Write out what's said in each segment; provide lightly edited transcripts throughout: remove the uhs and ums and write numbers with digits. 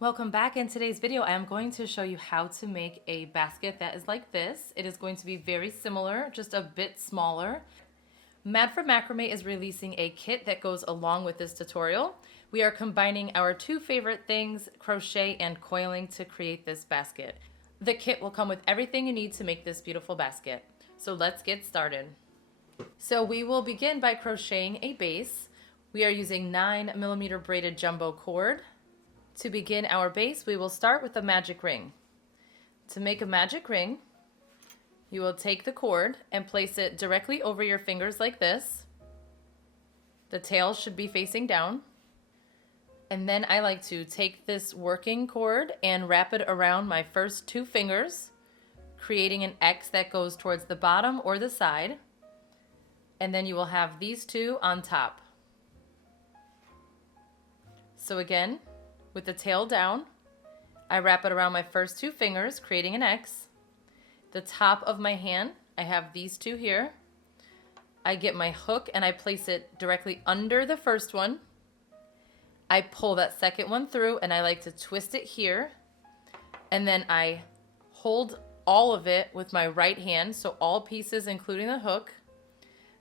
Welcome back. In today's video, I am going to show you how to make a basket that is like this. It is going to be very similar, just a bit smaller. Mad for Macrame is releasing a kit that goes along with this tutorial. We are combining our two favorite things, crochet and coiling, to create this basket. The kit will come with everything you need to make this beautiful basket. So let's get started. So we will begin by crocheting a base. We are using 9mm braided jumbo cord. To begin our base, we will start with a magic ring. To make a magic ring, you will take the cord and place it directly over your fingers like this. The tail should be facing down. And then I like to take this working cord and wrap it around my first two fingers, creating an X that goes towards the bottom or the side. And then you will have these two on top. So again, with the tail down, I wrap it around my first two fingers, creating an X. The top of my hand, I have these two here. I get my hook and I place it directly under the first one. I pull that second one through and I like to twist it here. And then I hold all of it with my right hand, so all pieces including the hook.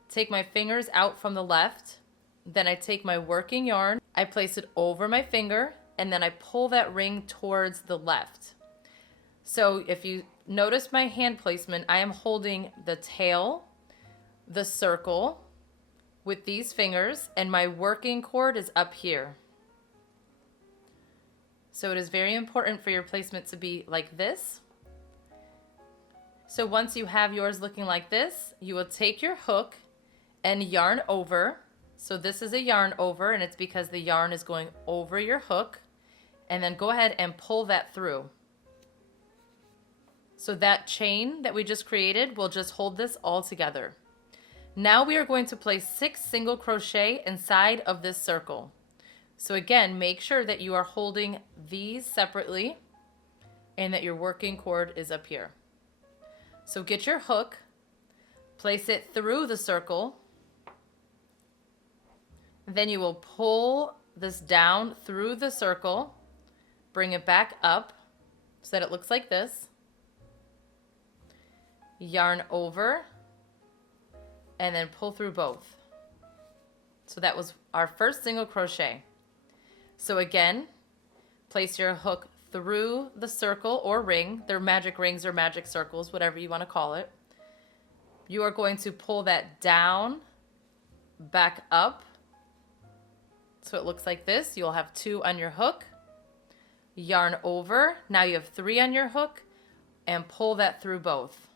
Take my fingers out from the left. Then I take my working yarn, I place it over my finger, and then I pull that ring towards the left. So if you notice my hand placement, I am holding the tail, the circle with these fingers, and my working cord is up here. So it is very important for your placement to be like this. So once you have yours looking like this, you will take your hook and yarn over. So this is a yarn over, and it's because the yarn is going over your hook. And then go ahead and pull that through. So that chain that we just created will just hold this all together. Now we are going to place 6 single crochet inside of this circle. So again, make sure that you are holding these separately and that your working cord is up here. So get your hook, place it through the circle. Then you will pull this down through the circle. Bring it back up so that it looks like this. Yarn over and then pull through both. So that was our first single crochet. So again, place your hook through the circle or ring. They're magic rings or magic circles, whatever you want to call it. You are going to pull that down, back up. So it looks like this. You'll have 2 on your hook. Yarn over, now you have 3 on your hook, and pull that through both.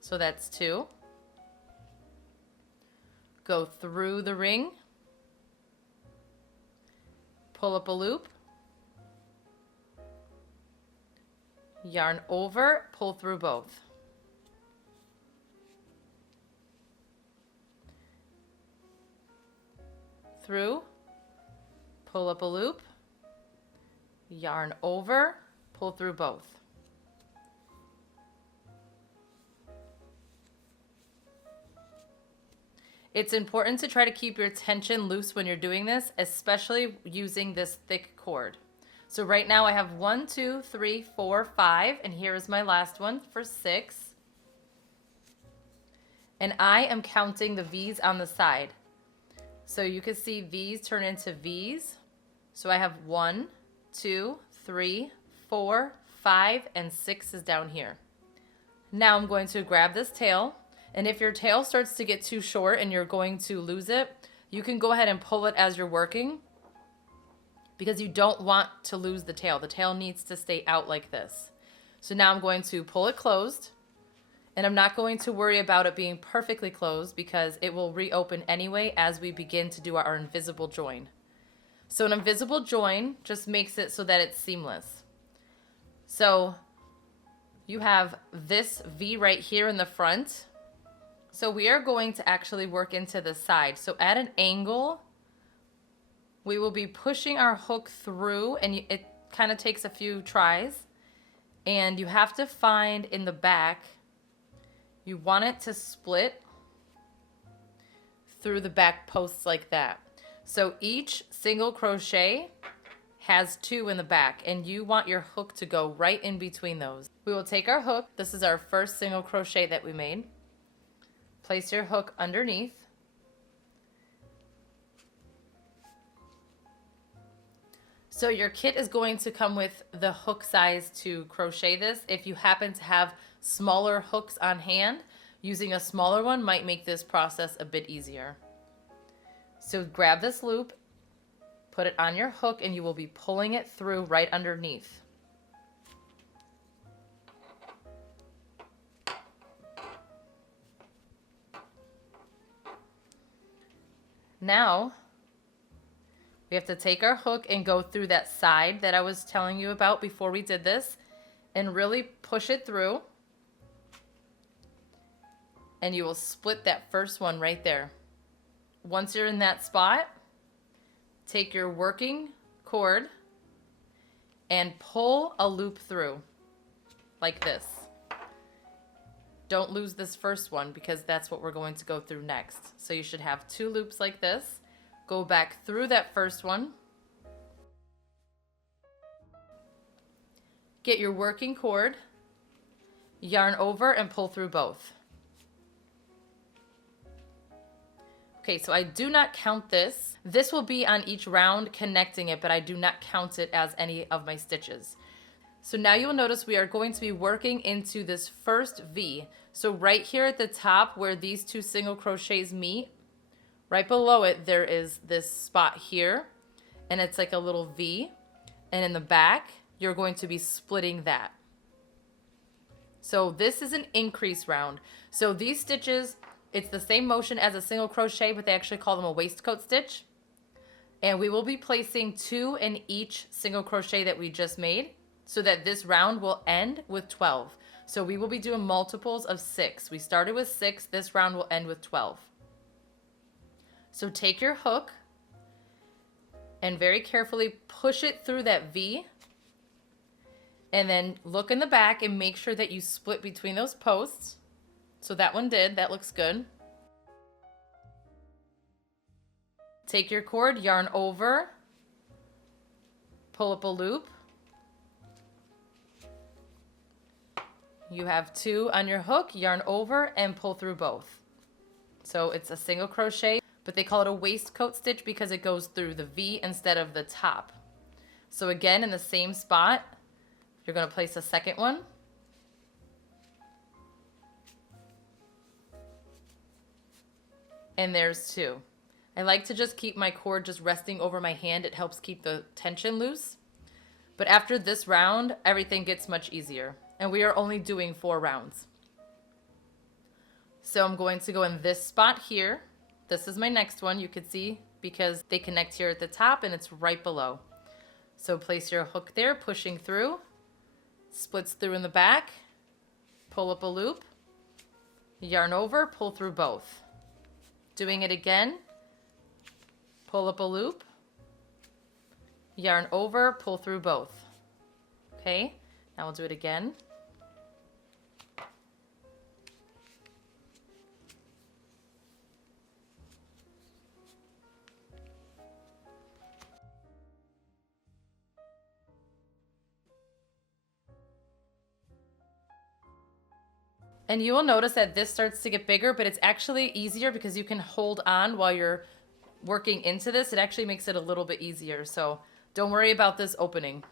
So that's 2. Go through the ring, pull up a loop, yarn over, pull through both. Through, pull up a loop, yarn over, pull through both. It's important to try to keep your tension loose when you're doing this, especially using this thick cord. So right now I have 1, 2, 3, 4, 5, and here is my last one for 6. And I am counting the V's on the side. So you can see V's turn into V's. So I have 1, 2, 3, 4, 5, and 6 is down here. Now I'm going to grab this tail, and if your tail starts to get too short and you're going to lose it, you can go ahead and pull it as you're working because you don't want to lose the tail. The tail needs to stay out like this. So now I'm going to pull it closed, and I'm not going to worry about it being perfectly closed because it will reopen anyway as we begin to do our invisible join. So an invisible join just makes it so that it's seamless. So you have this V right here in the front. So we are going to actually work into the side. So at an angle, we will be pushing our hook through, and it kind of takes a few tries. And you have to find in the back, you want it to split through the back posts like that. So each single crochet has 2 in the back, and you want your hook to go right in between those. We will take our hook. This is our first single crochet that we made. Place your hook underneath. So your kit is going to come with the hook size to crochet this. If you happen to have smaller hooks on hand, using a smaller one might make this process a bit easier. So grab this loop, put it on your hook, and you will be pulling it through right underneath. Now, we have to take our hook and go through that side that I was telling you about before we did this and really push it through. And you will split that first one right there. Once you're in that spot, take your working cord and pull a loop through like this. Don't lose this first one because that's what we're going to go through next. So you should have 2 loops like this. Go back through that first one. Get your working cord, yarn over and pull through both. Okay, so I do not count this. This will be on each round connecting it, but I do not count it as any of my stitches. So now you will notice we are going to be working into this first V. So right here at the top where these 2 single crochets meet, right below it there is this spot here, and it's like a little V, and in the back you're going to be splitting that. So this is an increase round. So these stitches, it's the same motion as a single crochet, but they actually call them a waistcoat stitch. And we will be placing 2 in each single crochet that we just made so that this round will end with 12. So we will be doing multiples of 6. We started with 6, this round will end with 12. So take your hook and very carefully push it through that V, and then look in the back and make sure that you split between those posts. So that one did, that looks good. Take your cord, yarn over, pull up a loop. You have 2 on your hook, yarn over and pull through both. So it's a single crochet, but they call it a waistcoat stitch because it goes through the V instead of the top. So again, in the same spot, you're going to place a second one. And there's 2. I like to just keep my cord just resting over my hand. It helps keep the tension loose. But after this round, everything gets much easier. And we are only doing 4 rounds. So I'm going to go in this spot here. This is my next one, you can see, because they connect here at the top and it's right below. So place your hook there, pushing through, splits through in the back, pull up a loop, yarn over, pull through both. Doing it again, pull up a loop, yarn over, pull through both. Okay, now we'll do it again. And you will notice that this starts to get bigger, but it's actually easier because you can hold on while you're working into this. It actually makes it a little bit easier. So don't worry about this opening.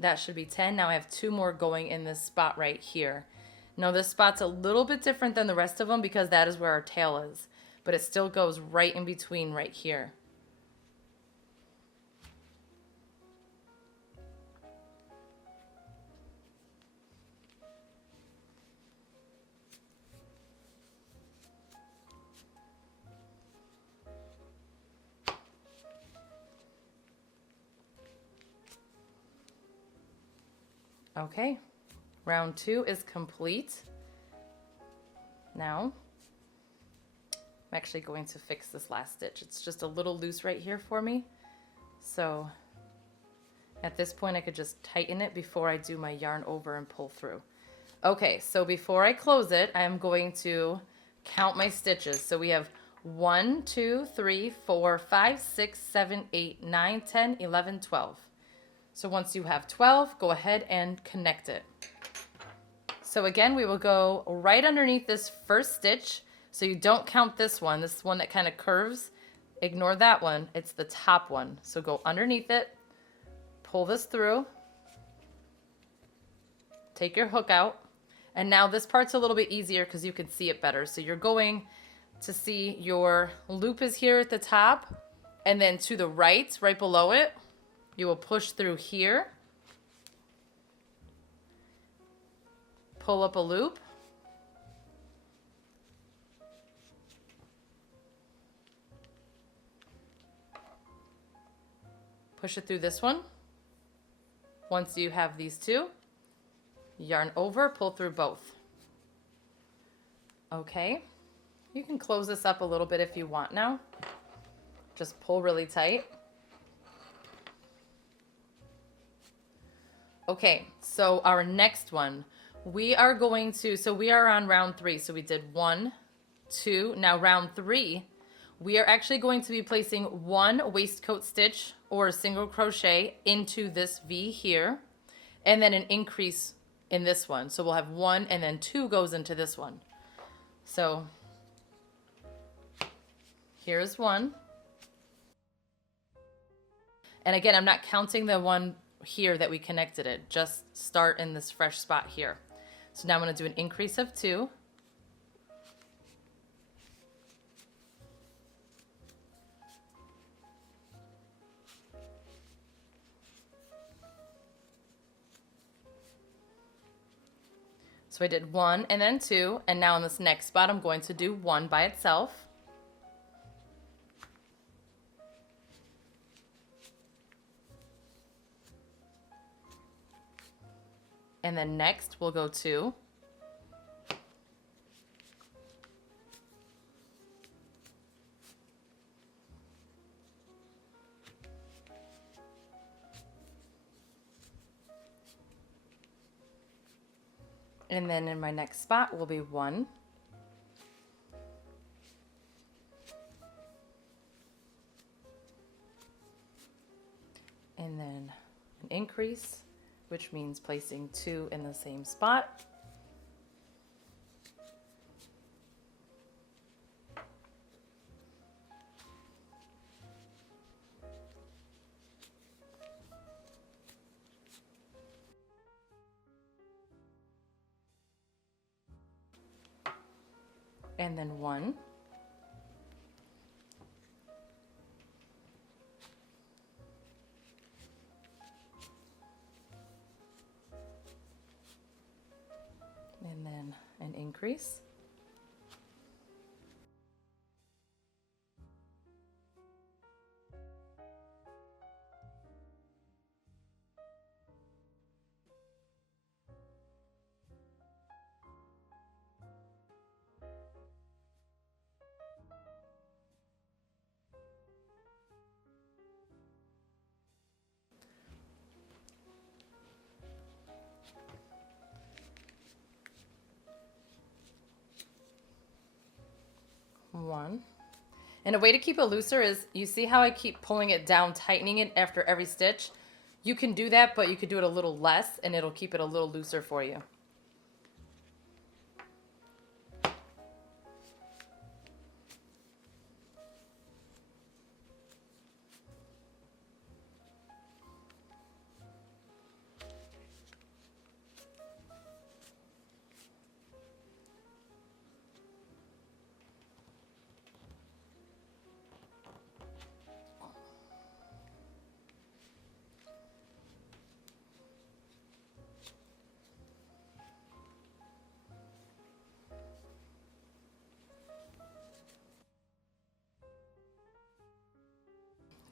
That should be 10. Now I have 2 more going in this spot right here. Now this spot's a little bit different than the rest of them because that is where our tail is, but it still goes right in between right here. Okay, round 2 is complete. Now, I'm actually going to fix this last stitch. It's just a little loose right here for me. So at this point I could just tighten it before I do my yarn over and pull through. Okay, so before I close it, I'm going to count my stitches. So we have 1, 2, 3, 4, 5, 6, 7, 8, 9, 10, 11, 12. So once you have 12, go ahead and connect it. So again, we will go right underneath this first stitch. So you don't count this one that kind of curves. Ignore that one, it's the top one. So go underneath it, pull this through, take your hook out, and now this part's a little bit easier because you can see it better. So you're going to see your loop is here at the top, and then to the right below it, you will push through here, pull up a loop, push it through this one. Once you have these two, yarn over, pull through both. Okay, you can close this up a little bit if you want now. Just pull really tight. Okay, so our next one, we are on round 3. So we did 1, 2, now round 3, we are actually going to be placing 1 waistcoat stitch or a single crochet into this V here, and then an increase in this one. So we'll have 1 and then 2 goes into this one. So here's 1. And again, I'm not counting the one here that we connected it, just start in this fresh spot here. So now I'm going to do an increase of 2. So I did 1 and then 2, and now in this next spot I'm going to do 1 by itself. And then next we'll go 2. And then in my next spot will be 1. And then an increase, which means placing 2 in the same spot. And then 1. And then an increase. One. And a way to keep it looser is, you see how I keep pulling it down, tightening it after every stitch? You can do that, but you could do it a little less and it'll keep it a little looser for you.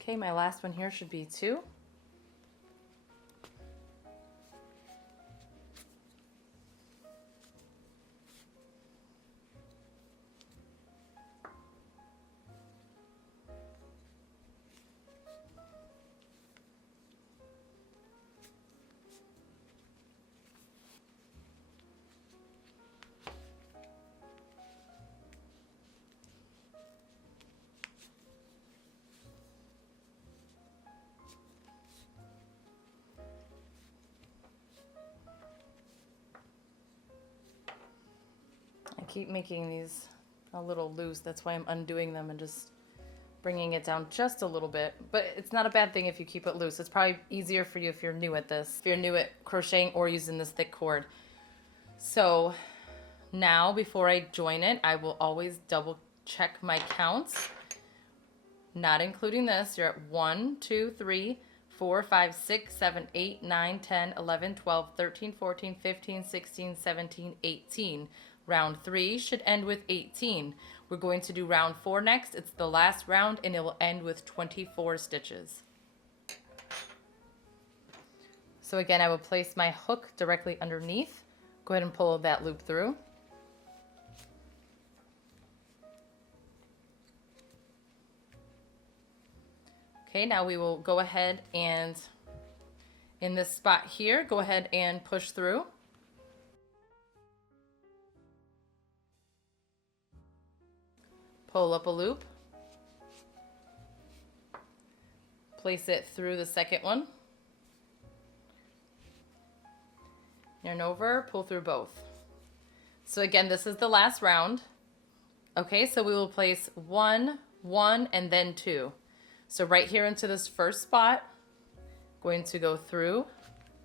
Okay, my last one here should be 2. keep making these a little loose. That's why I'm undoing them and just bringing it down just a little bit. But it's not a bad thing if you keep it loose. It's probably easier for you if you're new at this, if you're new at crocheting or using this thick cord. So now before I join it, I will always double check my counts. Not including this, you're at 1, 2, 3, 4, 5, 6, 7, 8, 9, 10, 11, 12, 13, 14, 15, 16, 17, 18. Round 3 should end with 18. We're going to do round 4 next. It's the last round and it will end with 24 stitches. So again, I will place my hook directly underneath. Go ahead and pull that loop through. Okay, now we will go ahead and in this spot here, go ahead and push through. Pull up a loop. Place it through the second one. Yarn over, pull through both. So again, this is the last round. Okay, so we will place 1, 1, and then 2. So right here into this first spot, going to go through,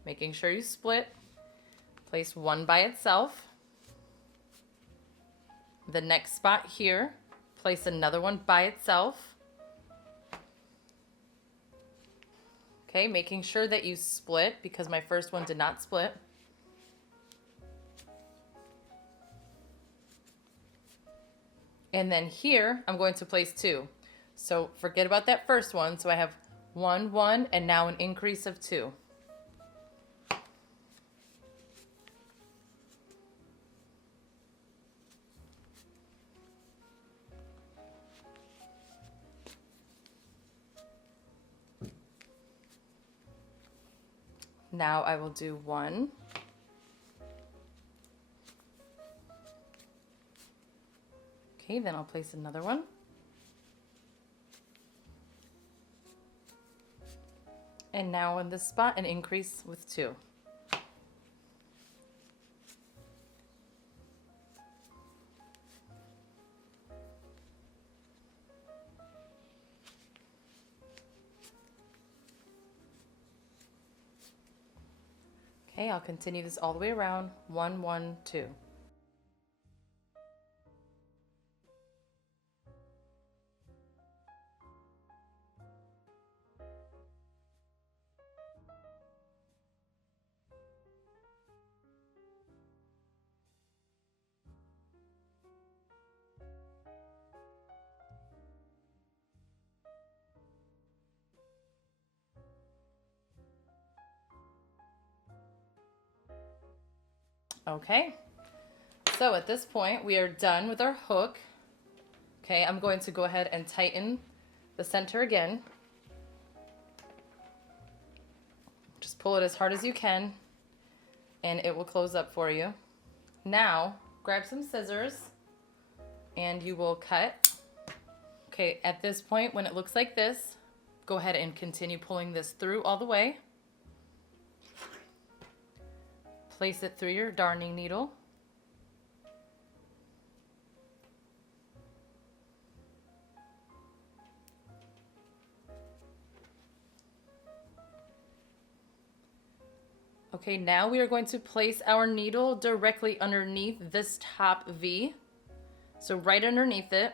making sure you split, place 1 by itself. The next spot here, place another one by itself. Okay, making sure that you split because my first one did not split. And then here, I'm going to place 2. So forget about that first one. So I have 1, 1, and now an increase of 2. Now I will do 1. Okay, then I'll place another one. And now in this spot, an increase with 2. Okay, I'll continue this all the way around. 1, 1, 2. Okay, so at this point we are done with our hook. Okay, I'm going to go ahead and tighten the center again. Just pull it as hard as you can and it will close up for you. Now grab some scissors and you will cut. Okay, at this point when it looks like this, go ahead and continue pulling this through all the way. Place it through your darning needle. Okay, now we are going to place our needle directly underneath this top V. So right underneath it.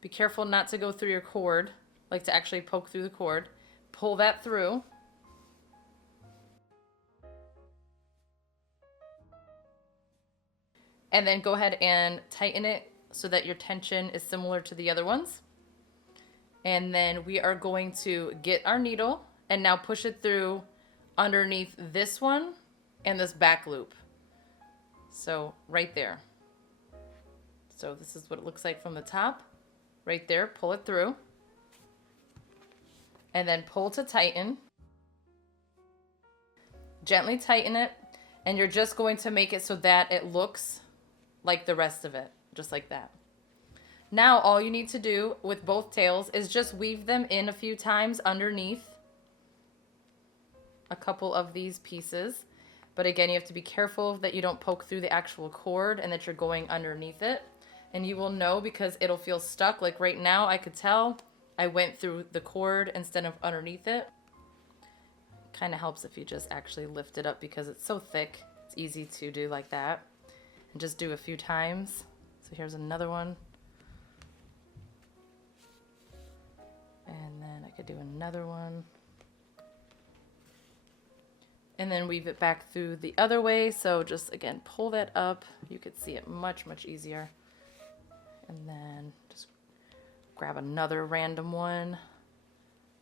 Be careful not to go through your cord, like to actually poke through the cord. Pull that through. And then go ahead and tighten it so that your tension is similar to the other ones. And then we are going to get our needle and now push it through underneath this one and this back loop. So right there. So this is what it looks like from the top. Right there, pull it through. And then pull to tighten. Gently tighten it. And you're just going to make it so that it looks like the rest of it, just like that. Now all you need to do with both tails is just weave them in a few times underneath a couple of these pieces. But again, you have to be careful that you don't poke through the actual cord and that you're going underneath it. And you will know because it'll feel stuck. Like right now, I could tell I went through the cord instead of underneath it. Kind of helps if you just actually lift it up because it's so thick. It's easy to do like that. And just do a few times. So here's another one. And then I could do another one. And then weave it back through the other way. So just again, pull that up. You could see it much, much easier. And then just grab another random one,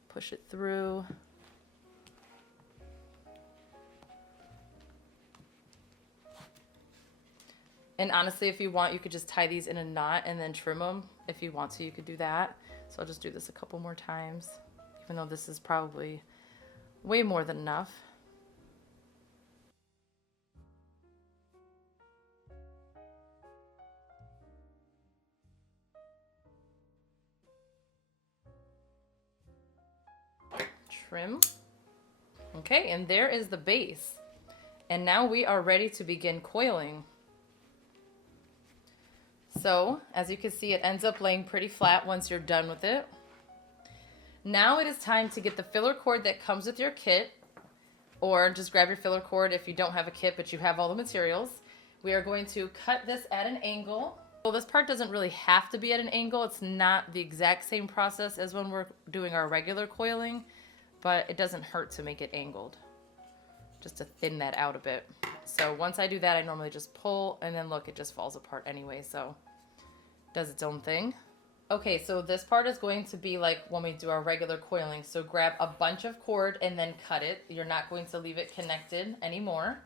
push it through. And honestly, if you want, you could just tie these in a knot and then trim them. If you want to, you could do that. So I'll just do this a couple more times, even though this is probably way more than enough. Trim. Okay, and there is the base. And now we are ready to begin coiling. So, as you can see, it ends up laying pretty flat once you're done with it. Now it is time to get the filler cord that comes with your kit, or just grab your filler cord if you don't have a kit but you have all the materials. We are going to cut this at an angle. Well, this part doesn't really have to be at an angle. It's not the exact same process as when we're doing our regular coiling, but it doesn't hurt to make it angled, just to thin that out a bit. So once I do that, I normally just pull, and then look, it just falls apart anyway, so it does its own thing. Okay, so this part is going to be like when we do our regular coiling. So grab a bunch of cord and then cut it. You're not going to leave it connected anymore.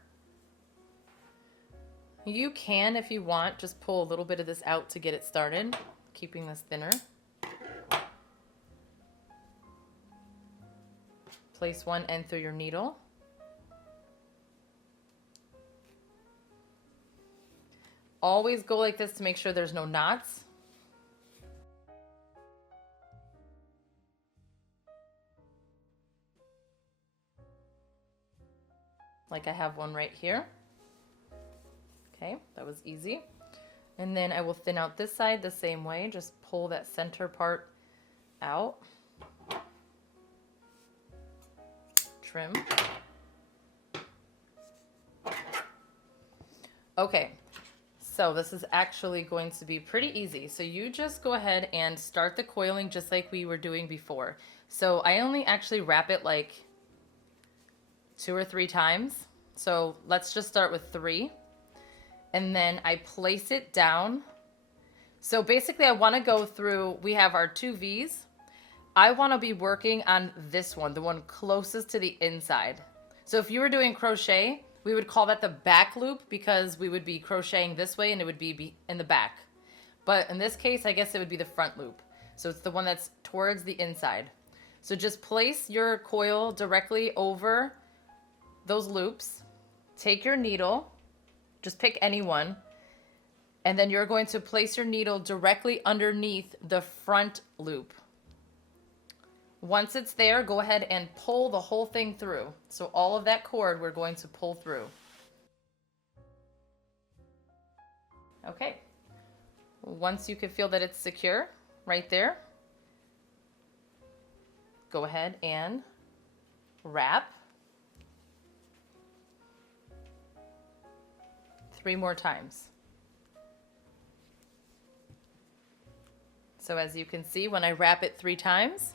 You can, if you want, just pull a little bit of this out to get it started, keeping this thinner. Place one end through your needle. Always go like this to make sure there's no knots. Like I have one right here. Okay, that was easy. And then I will thin out this side the same way. Just pull that center part out. Trim. Okay, so this is actually going to be pretty easy. So you just go ahead and start the coiling just like we were doing before. So I only actually wrap it like 2 or 3 times. So let's just start with 3. And then I place it down. So basically I want to go through, we have our 2 V's. I want to be working on this one, the one closest to the inside. So if you were doing crochet, we would call that the back loop because we would be crocheting this way and it would be in the back. But in this case, I guess it would be the front loop. So it's the one that's towards the inside. So just place your coil directly over those loops. Take your needle, just pick any one, and then you're going to place your needle directly underneath the front loop. Once it's there, go ahead and pull the whole thing through. So all of that cord we're going to pull through. Okay. Once you can feel that it's secure right there, go ahead and wrap. 3 more times. So as you can see, when I wrap it 3 times,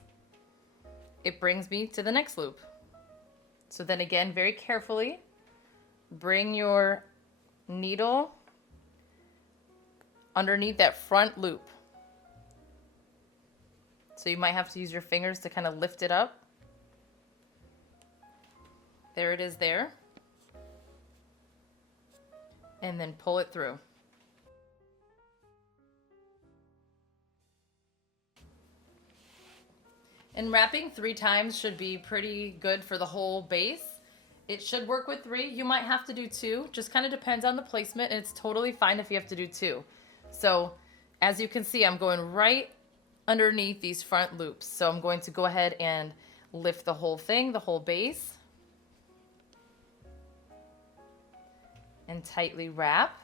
it brings me to the next loop. So then again, very carefully, bring your needle underneath that front loop. So you might have to use your fingers to kind of lift it up. There it is there. And then pull it through. And wrapping 3 times should be pretty good for the whole base. It should work with 3. You might have to do 2. Just kind of depends on the placement, and it's totally fine if you have to do 2. So as you can see, I'm going right underneath these front loops. So I'm going to go ahead and lift the whole thing, the whole base. and tightly wrap.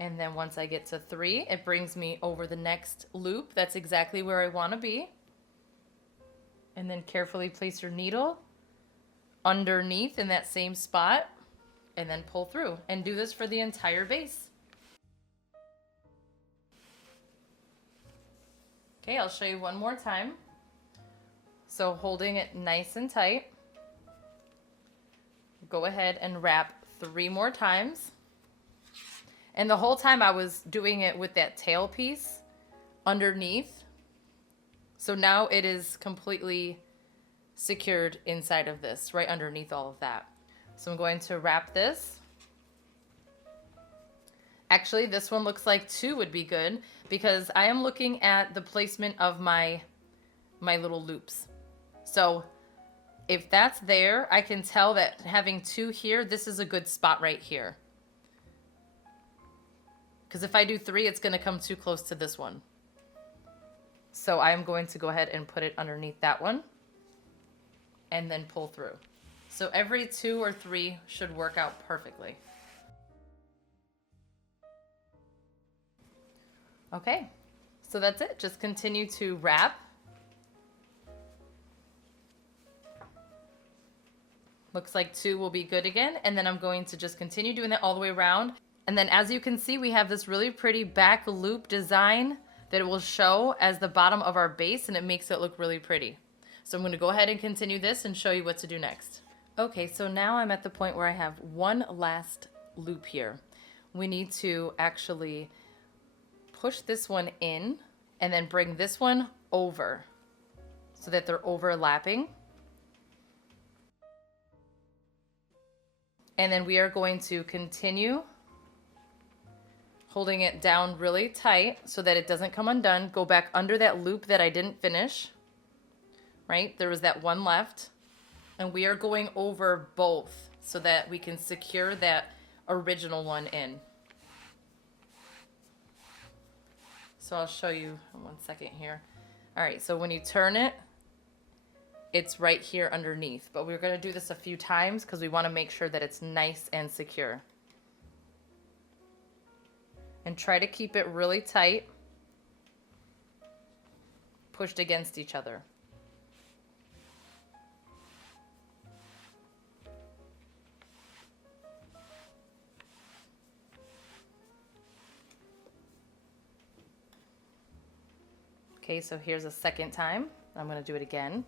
And then once I get to 3, it brings me over the next loop. That's exactly where I want to be. And then carefully place your needle underneath in that same spot and then pull through. And do this for the entire vase. Okay, I'll show you one more time. So holding it nice and tight, go ahead and wrap 3 more times. And the whole time I was doing it with that tail piece underneath. So now it is completely secured inside of this, right underneath all of that. So I'm going to wrap this. Actually, this one looks like 2 would be good because I am looking at the placement of my little loops. So if that's there, I can tell that having 2 here, this is a good spot right here. Because if I do 3, it's going to come too close to this one. So I'm going to go ahead and put it underneath that one and then pull through. So every 2 or 3 should work out perfectly. Okay, so that's it. Just continue to wrap. Looks like 2 will be good again. And then I'm going to just continue doing that all the way around. And then as you can see, we have this really pretty back loop design that it will show as the bottom of our base, and it makes it look really pretty. So I'm going to go ahead and continue this and show you what to do next. Okay, so now I'm at the point where I have one last loop here. We need to actually push this one in and then bring this one over so that they're overlapping. And then we are going to continue holding it down really tight so that it doesn't come undone. Go back under that loop that I didn't finish, right? There was that one left. And we are going over both so that we can secure that original one in. So I'll show you in 1 second here. All right, so when you turn it, it's right here underneath. But we're going to do this a few times because we want to make sure that it's nice and secure. And try to keep it really tight, pushed against each other. Okay, so here's a second time. I'm going to do it again.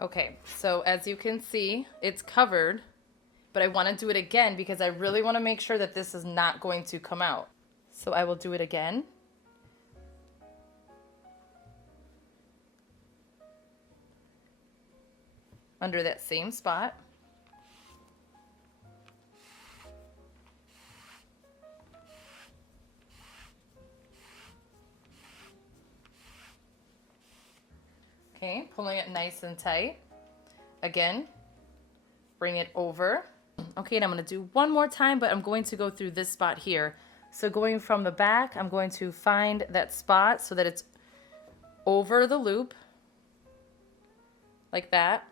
Okay, so as you can see, it's covered, but I want to do it again because I really want to make sure that this is not going to come out. So I will do it again. Under that same spot. Okay, pulling it nice and tight. Again, bring it over. Okay, and I'm going to do one more time, but I'm going to go through this spot here. So going from the back, I'm going to find that spot so that it's over the loop, like that.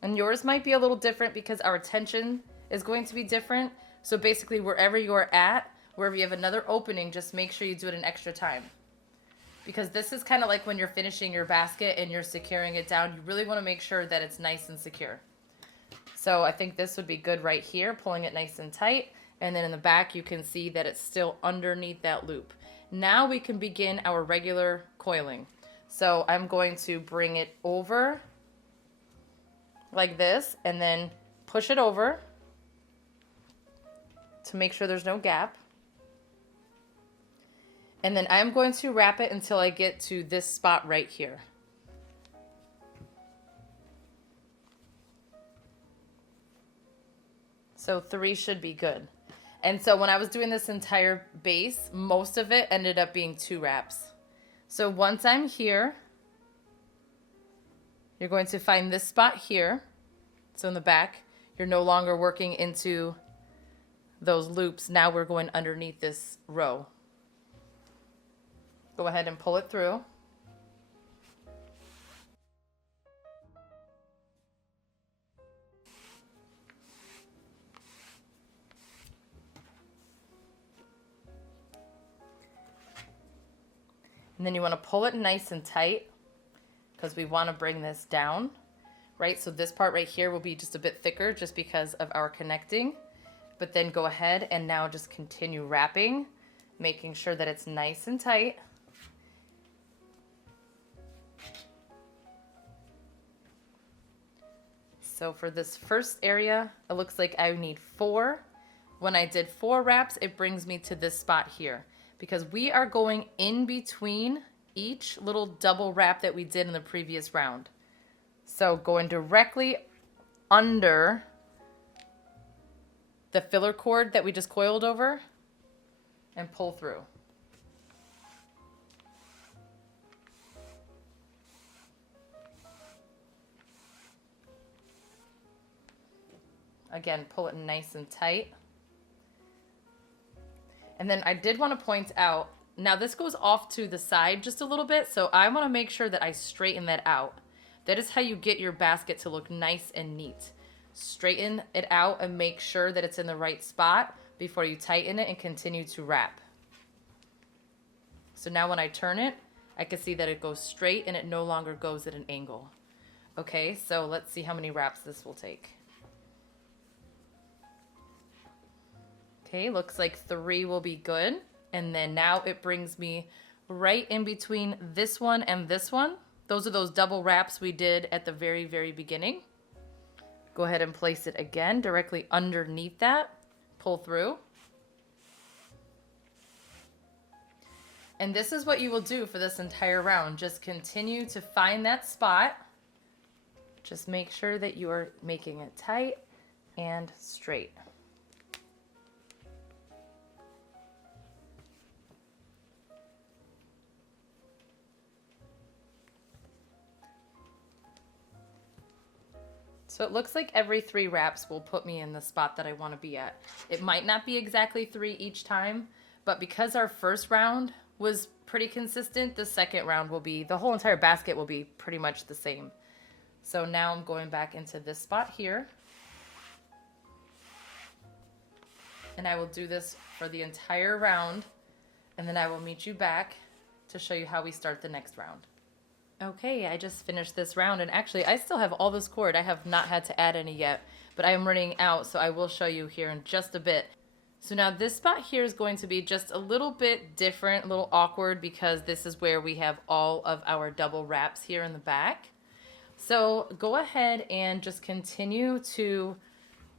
And yours might be a little different because our tension is going to be different. So basically, wherever you're at, wherever you have another opening, just make sure you do it an extra time. Because this is kind of like when you're finishing your basket and you're securing it down, you really want to make sure that it's nice and secure. So I think this would be good right here, pulling it nice and tight. And then in the back, you can see that it's still underneath that loop. Now we can begin our regular coiling. So I'm going to bring it over like this and then push it over to make sure there's no gap. And then I'm going to wrap it until I get to this spot right here. So 3 should be good. And so when I was doing this entire base, most of it ended up being 2 wraps. So once I'm here, you're going to find this spot here. So in the back, you're no longer working into those loops. Now we're going underneath this row. Go ahead and pull it through. And then you want to pull it nice and tight because we want to bring this down, right? So this part right here will be just a bit thicker just because of our connecting. But then go ahead and now just continue wrapping, making sure that it's nice and tight. So for this first area, it looks like I need 4. When I did 4 wraps, it brings me to this spot here because we are going in between each little double wrap that we did in the previous round. So going directly under the filler cord that we just coiled over and pull through. Again, pull it nice and tight. And then I did want to point out, now this goes off to the side just a little bit, so I want to make sure that I straighten that out. That is how you get your basket to look nice and neat. Straighten it out and make sure that it's in the right spot before you tighten it and continue to wrap. So now when I turn it, I can see that it goes straight and it no longer goes at an angle. Okay, so let's see how many wraps this will take. Okay, looks like 3 will be good. And then now it brings me right in between this one and this one. Those are those double wraps we did at the very, very beginning. Go ahead and place it again directly underneath that. Pull through. And this is what you will do for this entire round. Just continue to find that spot. Just make sure that you are making it tight and straight. So it looks like every 3 wraps will put me in the spot that I want to be at. It might not be exactly 3 each time, but because our first round was pretty consistent, the second round will be, the whole entire basket will be pretty much the same. So now I'm going back into this spot here. And I will do this for the entire round, and then I will meet you back to show you how we start the next round. Okay, I just finished this round, and actually I still have all this cord. I have not had to add any yet, but I am running out, so I will show you here in just a bit. So now this spot here is going to be just a little bit different, a little awkward, because this is where we have all of our double wraps here in the back. So go ahead and just continue to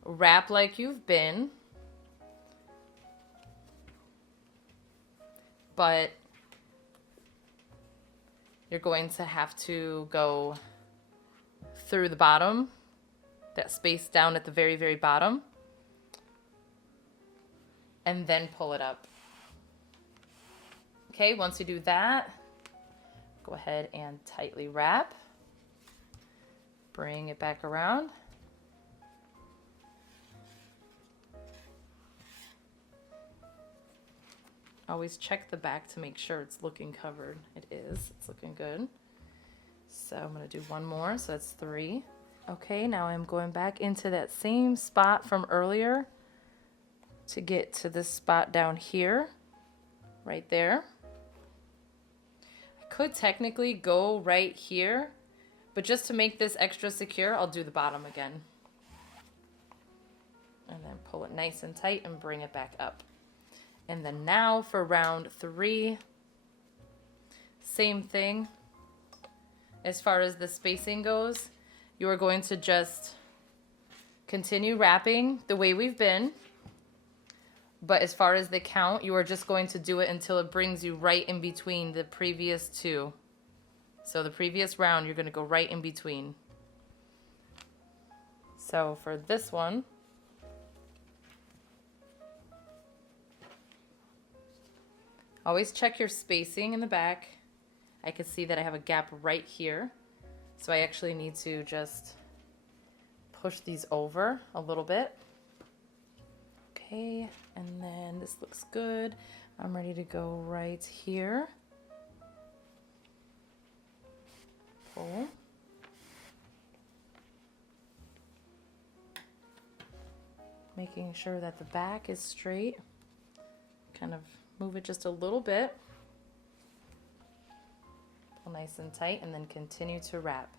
wrap like you've been, but you're going to have to go through the bottom, that space down at the very, very bottom, and then pull it up. Okay, once you do that, go ahead and tightly wrap. Bring it back around. Always check the back to make sure it's looking covered. It is. It's looking good. So I'm going to do one more. So that's 3. Okay, now I'm going back into that same spot from earlier to get to this spot down here, right there. I could technically go right here, but just to make this extra secure, I'll do the bottom again. And then pull it nice and tight and bring it back up. And then now for round 3, same thing. As far as the spacing goes, you are going to just continue wrapping the way we've been. But as far as the count, you are just going to do it until it brings you right in between the previous 2. So the previous round, you're going to go right in between. So for this one, Always check your spacing in the back. I can see that I have a gap right here. So I actually need to just push these over a little bit. Okay, and then this looks good. I'm ready to go right here. Pull. Making sure that the back is straight. Kind of move it just a little bit. Pull nice and tight, and then continue to wrap.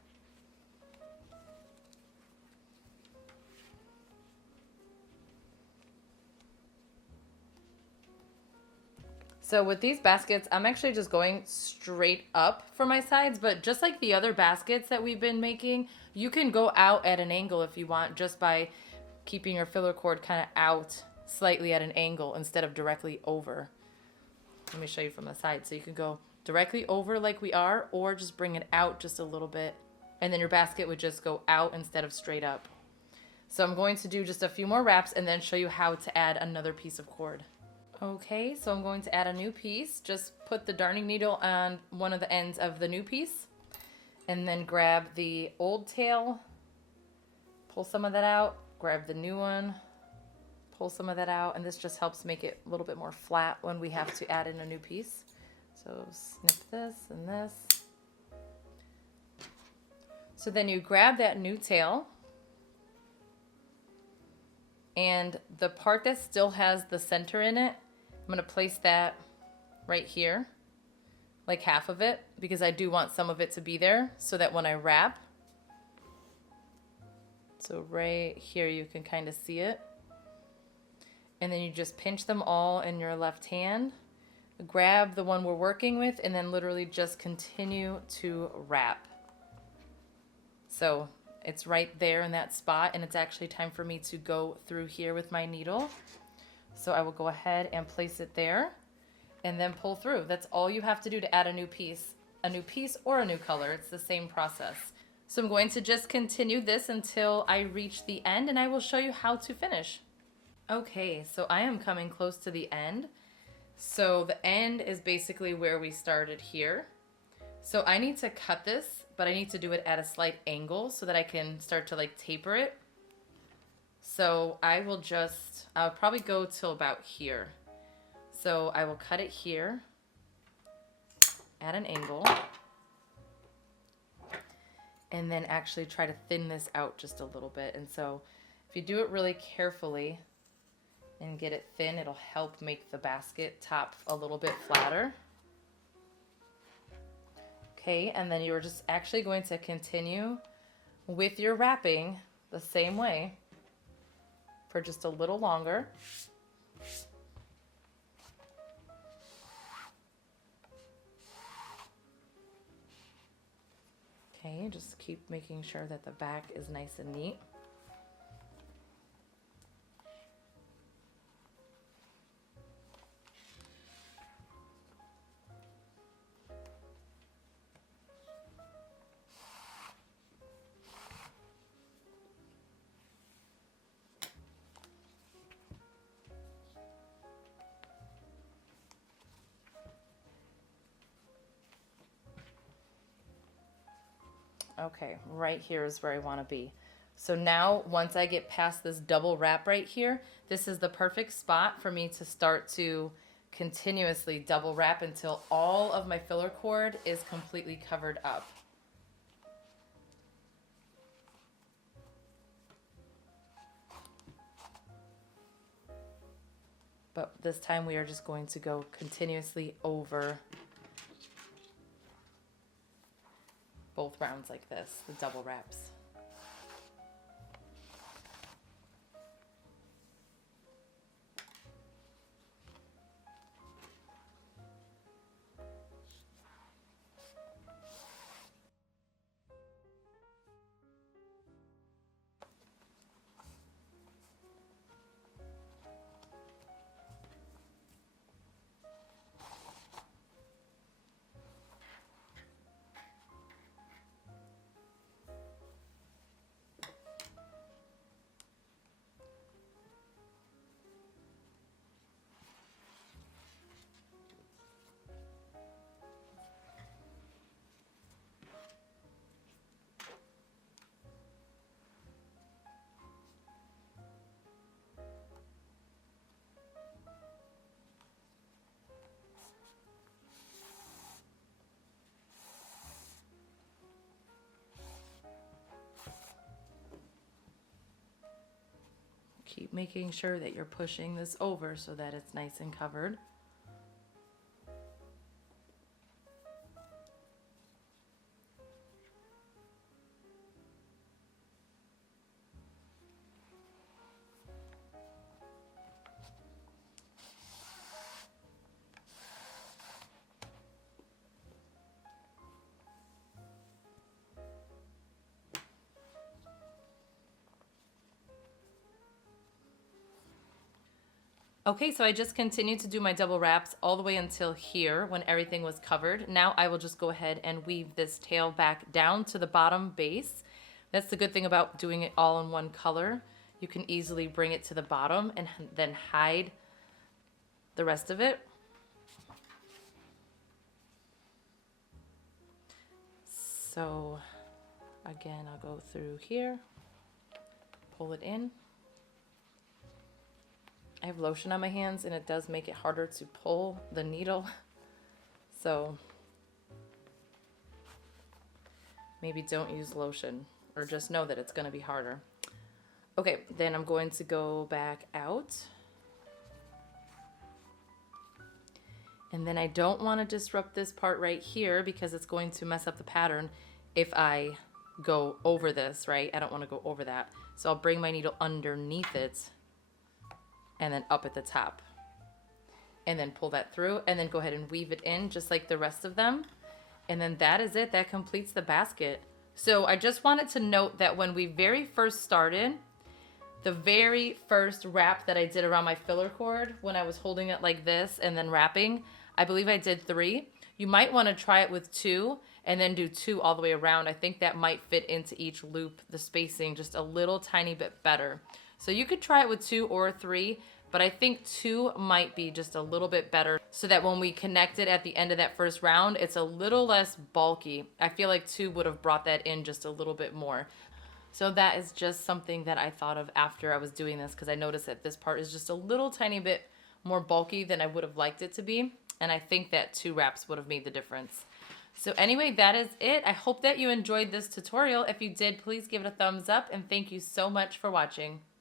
So with these baskets, I'm actually just going straight up for my sides, but just like the other baskets that we've been making, you can go out at an angle if you want, just by keeping your filler cord kind of out slightly at an angle instead of directly over. Let me show you from the side. So you can go directly over like we are, or just bring it out just a little bit, and then your basket would just go out instead of straight up. So I'm going to do just a few more wraps and then show you how to add another piece of cord. Okay, so I'm going to add a new piece. Just put the darning needle on one of the ends of the new piece, and then grab the old tail, pull some of that out, grab the new one, pull some of that out, and this just helps make it a little bit more flat when we have to add in a new piece. So snip this and this. So then you grab that new tail, and the part that still has the center in it, I'm going to place that right here, like half of it, because I do want some of it to be there so that when I wrap, so right here you can kind of see it. And then you just pinch them all in your left hand, grab the one we're working with, and then literally just continue to wrap. So it's right there in that spot, and it's actually time for me to go through here with my needle. So I will go ahead and place it there and then pull through. That's all you have to do to add a new piece or a new color. It's the same process. So I'm going to just continue this until I reach the end, and I will show you how to finish. Okay, so I am coming close to the end. So the end is basically where we started here. So I need to cut this, but I need to do it at a slight angle so that I can start to like taper it. So I'll probably go till about here. So I will cut it here at an angle, and then actually try to thin this out just a little bit. And so if you do it really carefully and get it thin, it'll help make the basket top a little bit flatter. Okay, and then you're just actually going to continue with your wrapping the same way for just a little longer. Okay, just keep making sure that the back is nice and neat. Okay, right here is where I want to be. So now once I get past this double wrap right here, this is the perfect spot for me to start to continuously double wrap until all of my filler cord is completely covered up. But this time we are just going to go continuously over both rounds like this, the double wraps. keep making sure that you're pushing this over so that it's nice and covered. Okay, so I just continued to do my double wraps all the way until here when everything was covered. Now I will just go ahead and weave this tail back down to the bottom base. That's the good thing about doing it all in one color. You can easily bring it to the bottom and then hide the rest of it. So again, I'll go through here, pull it in. I have lotion on my hands and it does make it harder to pull the needle. So maybe don't use lotion or just know that it's going to be harder. Okay, then I'm going to go back out. And then I don't want to disrupt this part right here because it's going to mess up the pattern if I go over this, right? I don't want to go over that. So I'll bring my needle underneath it and then up at the top. And then pull that through and then go ahead and weave it in just like the rest of them. And then that is it. That completes the basket. So I just wanted to note that when we very first started, the very first wrap that I did around my filler cord, when I was holding it like this and then wrapping, I believe I did 3. You might want to try it with 2 and then do 2 all the way around. I think that might fit into each loop, the spacing just a little tiny bit better. So you could try it with 2 or 3, but I think 2 might be just a little bit better so that when we connect it at the end of that first round, it's a little less bulky. I feel like 2 would have brought that in just a little bit more. So that is just something that I thought of after I was doing this because I noticed that this part is just a little tiny bit more bulky than I would have liked it to be. And I think that 2 wraps would have made the difference. So anyway, that is it. I hope that you enjoyed this tutorial. If you did, please give it a thumbs up and thank you so much for watching.